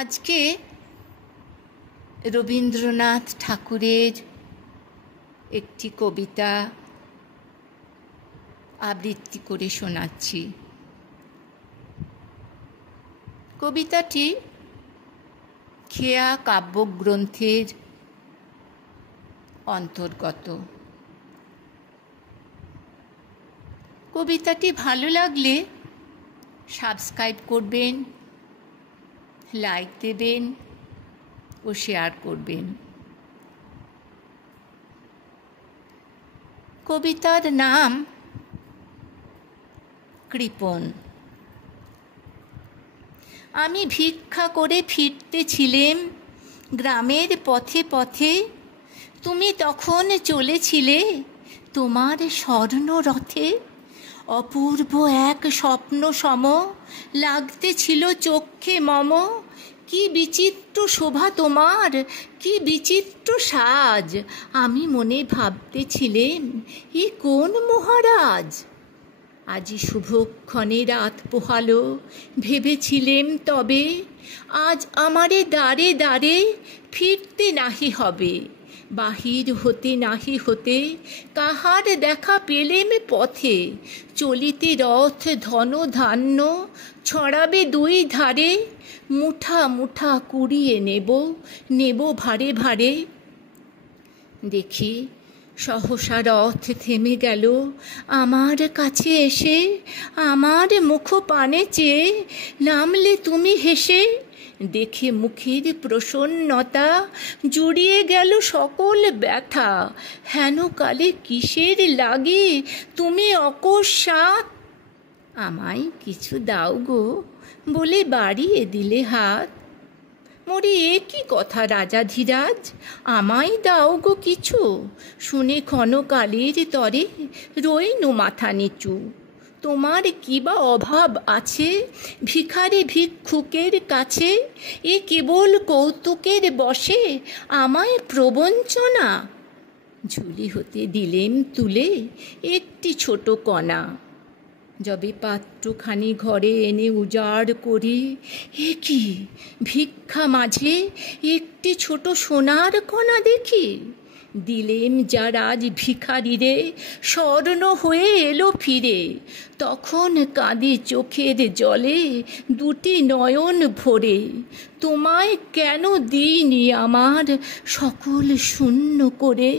আজকে রবীন্দ্রনাথ ঠাকুরের একটি কবিতা আবৃত্তি করে শোনাচ্ছি। কবিতাটি খেয়া কাব্যগ্রন্থের অন্তর্গত। কবিতাটি ভালো লাগলে সাবস্ক্রাইব করবেন, লাইক দেবেন ও শেয়ার করবেন। কবিতার নাম কৃপণ। আমি ভিক্ষা করে ফিরতেছিলেম গ্রামের পথে পথে, তুমি তখন চলেছিলে তোমার স্বর্ণরথে। অপূর্ব এক স্বপ্ন সম লাগতেছিল চক্ষে মম। কি বিচিত্র শোভা তোমার, কি বিচিত্র সাজ। আমি মনে ভাবতেছিলেম এ কোন মহারাজ। আজি শুভক্ষণে রাত পোহালো, ভেবেছিলেম তবে আজ আমারে দ্বারে দ্বারে ফিরতে নাহি হবে। বাহির হতে নাহি হতে কাহার দেখা পেলেম পথে। চলিতে রথ ধন ধান্য ছড়াবে দুই ধারে। মুঠা মুঠা কুড়িয়ে নেব ভারে ভারে। দেখি সহসা রথ থেমে গেল আমার কাছে এসে। আমার মুখ পানে চেয়ে নামলে তুমি হেসে। দেখে মুখের প্রসন্নতা জুড়িয়ে গেল সকল ব্যথা। হেন কালে কিসের লাগে তুমি অকস্মাৎ। আমায় কিছু দাও গো বলে বাড়িয়ে দিলে হাত। মোরে এ কি কথা রাজাধিরাজ, আমায় দাও গো কিছু। শুনে ক্ষণকালের তরে রইনু মাথা নিচু। তোমার কি বা অভাব আছে ভিখারি ভিক্ষুকের কাছে। এ কেবল কৌতুকের বশে আমায় প্রবঞ্চনা। ঝুলি হতে দিলেম তুলে একটি ছোট কণা। যবে পাত্রখানি ঘরে এনে উজাড় করি, এ কি ভিক্ষা মাঝে একটি ছোট সোনার কণা দেখি। দিলেম যা রাজ ভিখারিরে স্বর্ণ হয়ে এলো ফিরে। তখন কাঁদে চোখের জলে দুটি নয়ন ভরে। তোমায় কেন দিইনি আমার সকল শূন্য করে।